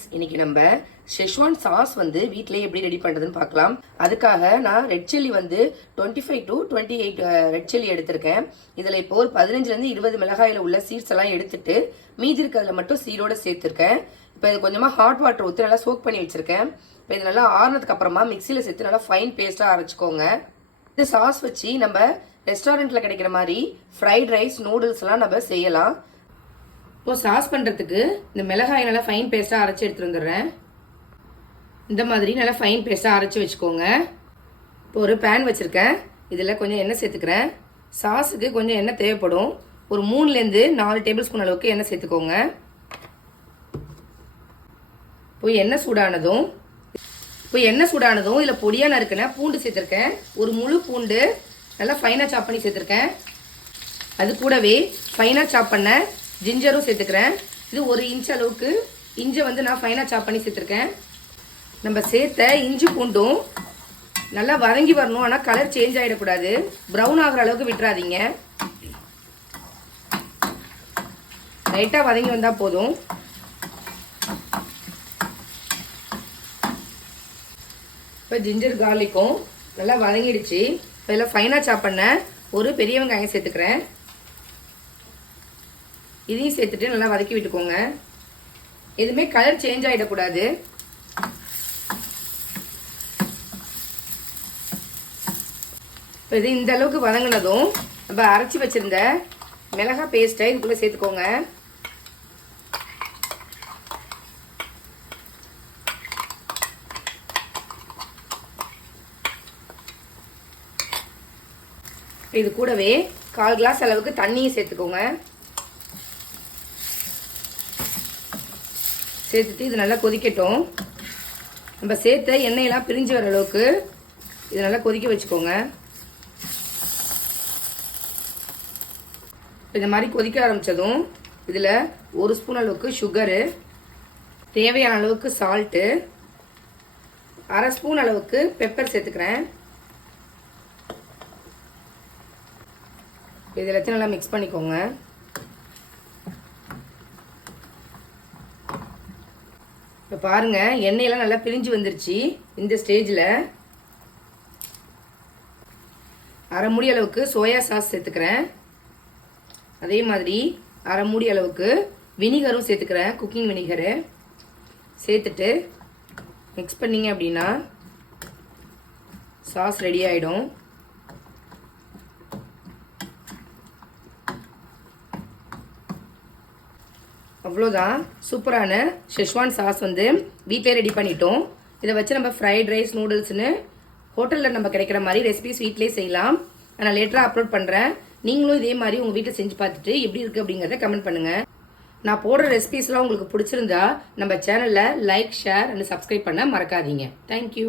Friends, இன்னைக்கு நம்ம schezwan sauce வந்து வீட்டிலேயே எப்படி ரெடி பண்ணுறதுன்னு பார்க்கலாம். அதுக்காக நான் ரெட் சில்லி வந்து 25 to 28 ரெட் சில்லி எடுத்திருக்கேன். இதில் இப்போ ஒரு 15லேருந்து 20 மிளகாயில் உள்ள சீட்ஸ் எல்லாம் எடுத்துட்டு மீதி இருக்கிறதுல மட்டும் சீடோட சேர்த்துருக்கேன். இப்போ இது கொஞ்சமாக ஹாட் வாட்டர் ஊற்றி நல்லா சோக் பண்ணி வச்சிருக்கேன். இப்போ இது நல்லா ஆறுனதுக்கு அப்புறமா மிக்சியில் சேர்த்து நல்லா ஃபைன் பேஸ்ட்டாக அரைச்சிக்கோங்க. இந்த சாஸ் வச்சு நம்ம ரெஸ்டாரண்ட்டில் கிடைக்கிற மாதிரி ஃப்ரைட் ரைஸ், நூடுல்ஸ்லாம் நம்ம செய்யலாம். இப்போ சாஸ் பண்ணுறதுக்கு இந்த மிளகாய் நல்லா ஃபைன் பேஸ்ட்டாக அரைச்சி எடுத்துகிட்டு வந்துடுறேன். இந்த மாதிரி நல்லா ஃபைன் பேஸ்ட்டாக அரைச்சி வச்சுக்கோங்க. இப்போ ஒரு பேன் வச்சுருக்கேன். இதில் கொஞ்சம் எண்ணெய் சேர்த்துக்கிறேன். சாஸுக்கு கொஞ்சம் எண்ணெய் தேவைப்படும். ஒரு 3லேருந்து 4 டேபிள் ஸ்பூன் அளவுக்கு எண்ணெய் சேர்த்துக்கோங்க. இப்போ எண்ணெய் சூடானதும் இதில் பொடியாக நறுக்கின பூண்டு சேர்த்துருக்கேன். ஒரு முழு பூண்டு நல்லா ஃபைனாக சாப் பண்ணி சேர்த்துருக்கேன். அது கூடவே ஃபைனாக சாப் பண்ண ஜிஞ்சரும் சேர்த்துக்கிறேன். இது 1 இன்ச் அளவுக்கு இஞ்சி வந்து நான் ஃபைனாக சாப் பண்ணி சேர்த்துருக்கேன். நம்ம சேர்த்த இஞ்சி பூண்டும் நல்லா வதங்கி வரணும். ஆனால் கலர் சேஞ்ச் ஆகிடக்கூடாது. ப்ரௌன் ஆகிற அளவுக்கு விட்டுறாதீங்க. லைட்டாக வதங்கி வந்தால் போதும். இப்போ ஜிஞ்சர் கார்லிக்கும் நல்லா வதங்கிடுச்சு. இப்போ இதில் ஃபைனாக சாப் பண்ண ஒரு பெரிய வெங்காயம் சேர்த்துக்கிறேன். இதையும் சேர்த்துட்டு நல்லா வதக்கி விட்டுக்கோங்க. எதுவுமே கலர் சேஞ்ச் ஆகிடக்கூடாது. இப்போ இது இந்த அளவுக்கு வதங்கினதும் நம்ம அரைச்சி வச்சிருந்த மிளகாய் பேஸ்ட்டை இதுக்குள்ளே சேர்த்துக்கோங்க. இது கூடவே 1/4 கிளாஸ் அளவுக்கு தண்ணியை சேர்த்துக்கோங்க. சேர்த்துட்டு இது நல்லா கொதிக்கட்டும். நம்ம சேர்த்த எண்ணெயெல்லாம் பிரிஞ்சு வர அளவுக்கு இது நல்லா கொதிக்க வச்சுக்கோங்க. இந்த மாதிரி கொதிக்க ஆரம்பித்ததும் இதில் 1 ஸ்பூன் அளவுக்கு சுகரு, தேவையான அளவுக்கு சால்ட்டு, 1/2 ஸ்பூன் அளவுக்கு பெப்பர் சேர்த்துக்கிறேன். இது எல்லாத்தையும் நல்லா மிக்ஸ் பண்ணிக்கோங்க. இப்போ பாருங்கள், எண்ணெயெல்லாம் நல்லா பிரிஞ்சு வந்துருச்சு. இந்த ஸ்டேஜில் 1/2 மூடி அளவுக்கு சோயா சாஸ் சேர்த்துக்கிறேன். அதே மாதிரி 1/2 மூடி அளவுக்கு வினிகரும் சேர்த்துக்கிறேன். குக்கிங் வினிகரு சேர்த்துட்டு மிக்ஸ் பண்ணிங்க அப்படின்னா சாஸ் ரெடி ஆகிடும். அவ்வளோதான், சூப்பரான ஷெஸ்வான் சாஸ் வந்து வீட்டிலே ரெடி பண்ணிட்டோம். இதை வச்சு நம்ம ஃப்ரைட் ரைஸ், நூடுல்ஸ்னு ஹோட்டலில் நம்ம கிடைக்கிற மாதிரி ரெசிபிஸ் வீட்டிலே செய்யலாம். நான் லேட்டராக அப்லோட் பண்ணுறேன். நீங்களும் இதே மாதிரி உங்கள் வீட்டில் செஞ்சு பார்த்துட்டு எப்படி இருக்குது அப்படிங்கிறத கமெண்ட் பண்ணுங்கள். நான் போடுற ரெசிபிஸ்லாம் உங்களுக்கு பிடிச்சிருந்தா நம்ம சேனலில் லைக், ஷேர் அண்ட் சப்ஸ்கிரைப் பண்ண மறக்காதீங்க. தேங்க்யூ.